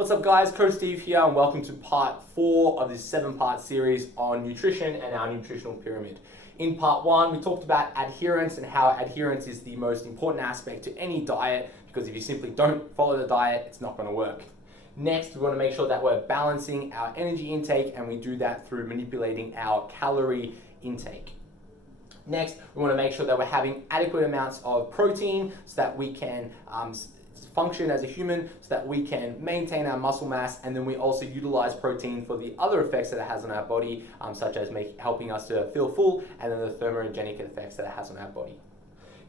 What's up guys, Coach Steve here and welcome to part 4 of this 7-part series on nutrition and our nutritional pyramid. In part 1, we talked about adherence and how adherence is the most important aspect to any diet, because if you simply don't follow the diet, it's not going to work. Next, we want to make sure that we're balancing our energy intake, and we do that through manipulating our calorie intake. Next, we want to make sure that we're having adequate amounts of protein so that we can function as a human, so that we can maintain our muscle mass, and then we also utilize protein for the other effects that it has on our body, such as helping us to feel full, and then the thermogenic effects that it has on our body.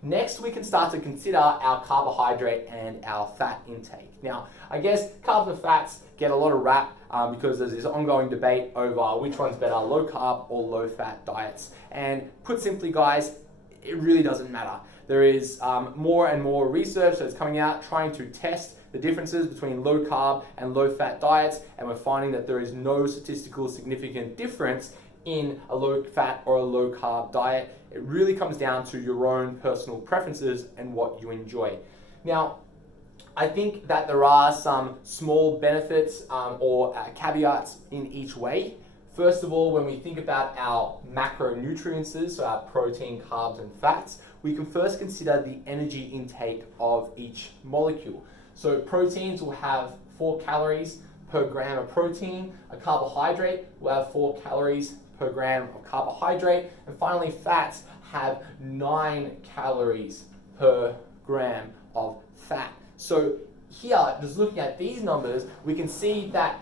Next, we can start to consider our carbohydrate and our fat intake. Now, I guess carbs and fats get a lot of rap because there's this ongoing debate over which one's better, low carb or low fat diets. And put simply, guys, it really doesn't matter. There is more and more research that's coming out trying to test the differences between low carb and low fat diets, and we're finding that there is no statistical significant difference in a low fat or a low carb diet. It really comes down to your own personal preferences and what you enjoy. Now, I think that there are some small benefits or caveats in each way. First of all, when we think about our macronutrients, so our protein, carbs, and fats, we can first consider the energy intake of each molecule. So proteins will have 4 calories per gram of protein, a carbohydrate will have 4 calories per gram of carbohydrate, and finally fats have 9 calories per gram of fat. So here, just looking at these numbers, we can see that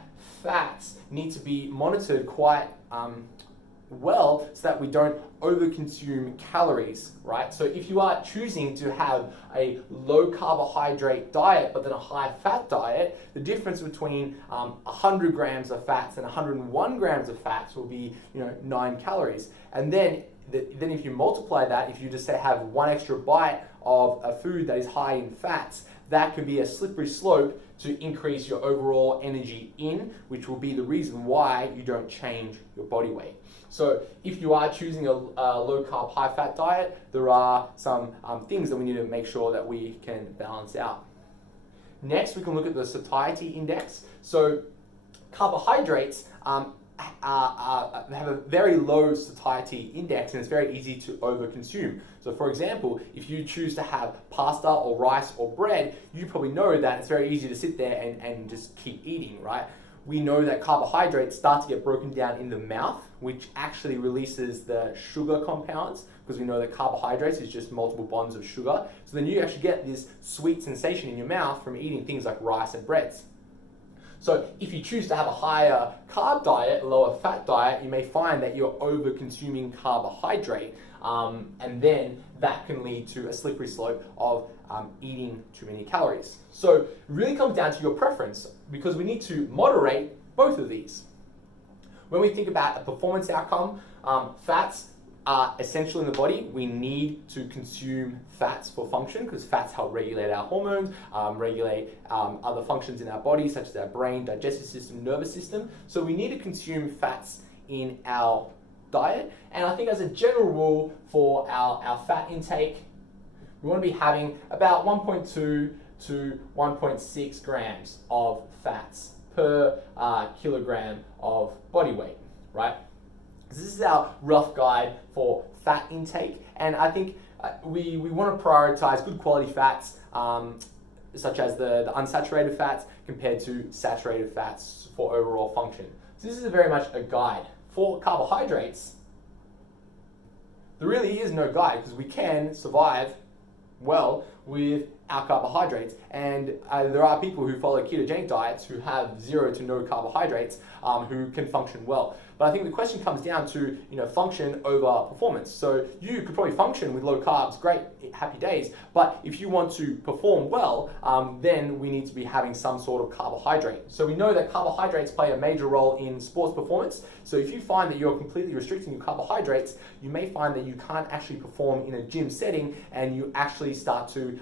fats need to be monitored quite well so that we don't overconsume calories, right? So if you are choosing to have a low carbohydrate diet but then a high fat diet, the difference between 100 grams of fats and 101 grams of fats will be 9 calories. And then if you multiply that, if you just say have one extra bite of a food that is high in fats, that could be a slippery slope to increase your overall energy in, which will be the reason why you don't change your body weight. So if you are choosing a low carb, high fat diet, there are some things that we need to make sure that we can balance out. Next, we can look at the Satiety Index. So carbohydrates have a very low satiety index, and it's very easy to overconsume. So for example, if you choose to have pasta or rice or bread, you probably know that it's very easy to sit there and just keep eating, right? We know that carbohydrates start to get broken down in the mouth, which actually releases the sugar compounds, because we know that carbohydrates is just multiple bonds of sugar. So then you actually get this sweet sensation in your mouth from eating things like rice and breads. So if you choose to have a higher carb diet, lower fat diet, you may find that you're over consuming carbohydrate, and then that can lead to a slippery slope of eating too many calories. So it really comes down to your preference, because we need to moderate both of these. When we think about a performance outcome, fats are essential in the body. We need to consume fats for function, because fats help regulate our hormones, regulate other functions in our body, such as our brain, digestive system, nervous system. So we need to consume fats in our diet. And I think as a general rule for our fat intake, we want to be having about 1.2 to 1.6 grams of fats per kilogram of body weight, right? This is our rough guide for fat intake, and I think we want to prioritize good quality fats, such as the unsaturated fats compared to saturated fats for overall function. So this is very much a guide. For carbohydrates, there really is no guide, because we can survive well with our carbohydrates, and there are people who follow ketogenic diets who have 0 to no carbohydrates who can function well. But I think the question comes down to function over performance. So you could probably function with low carbs, great, happy days. But if you want to perform well, then we need to be having some sort of carbohydrate. So we know that carbohydrates play a major role in sports performance. So if you find that you're completely restricting your carbohydrates, you may find that you can't actually perform in a gym setting, and you actually start to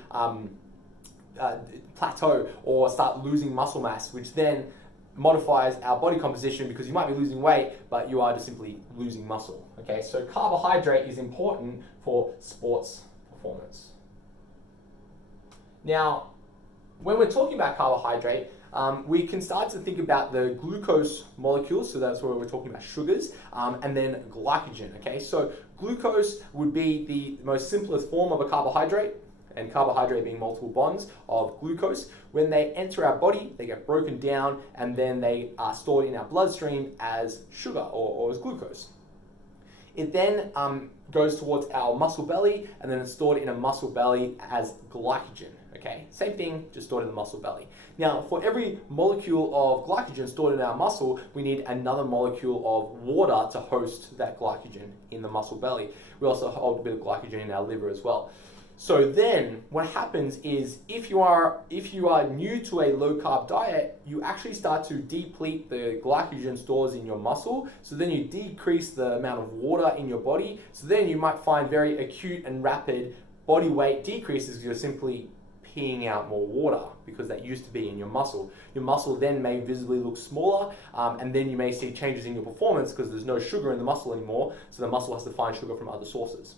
plateau or start losing muscle mass, which then modifies our body composition, because you might be losing weight, but you are just simply losing muscle. Okay, so carbohydrate is important for sports performance. Now, when we're talking about carbohydrate, we can start to think about the glucose molecules, so that's where we're talking about sugars, and then glycogen, okay? So glucose would be the most simplest form of a carbohydrate, and carbohydrate being multiple bonds of glucose. When they enter our body, they get broken down, and then they are stored in our bloodstream as sugar or as glucose. It then goes towards our muscle belly, and then it's stored in a muscle belly as glycogen, okay? Same thing, just stored in the muscle belly. Now, for every molecule of glycogen stored in our muscle, we need another molecule of water to host that glycogen in the muscle belly. We also hold a bit of glycogen in our liver as well. So then what happens is if you are new to a low carb diet, you actually start to deplete the glycogen stores in your muscle. So then you decrease the amount of water in your body. So then you might find very acute and rapid body weight decreases because you're simply peeing out more water because that used to be in your muscle. Your muscle then may visibly look smaller, and then you may see changes in your performance because there's no sugar in the muscle anymore. So the muscle has to find sugar from other sources.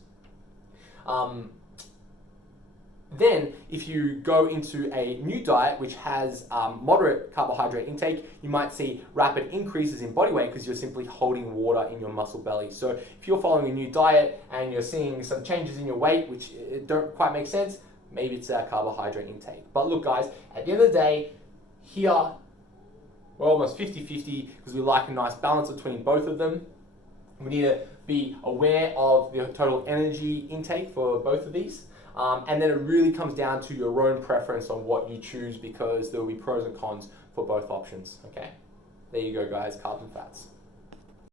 Then, if you go into a new diet which has moderate carbohydrate intake, you might see rapid increases in body weight because you're simply holding water in your muscle belly. So if you're following a new diet and you're seeing some changes in your weight which don't quite make sense, maybe it's our carbohydrate intake. But look guys, at the end of the day, here we're almost 50-50 because we like a nice balance between both of them. We need to be aware of the total energy intake for both of these. And then it really comes down to your own preference on what you choose because there will be pros and cons for both options, okay? There you go guys, carbs and fats.